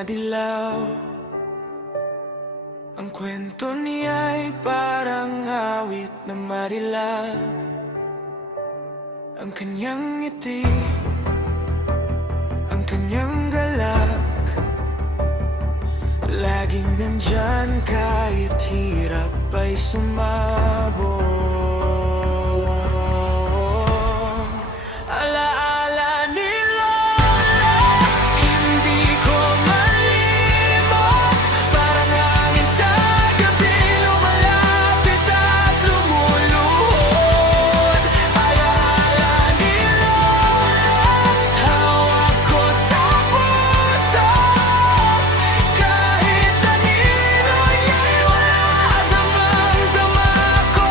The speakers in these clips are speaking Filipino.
madilaw. Ang kwento niya'y parang awit na marilap. Ang kanyang ngiti, ang kanyang galak, laging nandyan kahit hirap ay sumabog. Alaala ni Lola, hindi ko malimot. Parang hangin sa gabi, lumalapit at lumuluhod. Alaala ni Lola, hawak ko sa puso. Kahit anino niya'y wala damang-dama ko.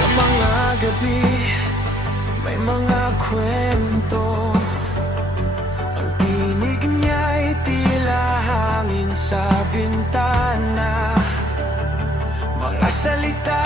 Sa mga gabi, may mga kwento. Ang tinig niya'y tila hangin sa bintana. Mga salita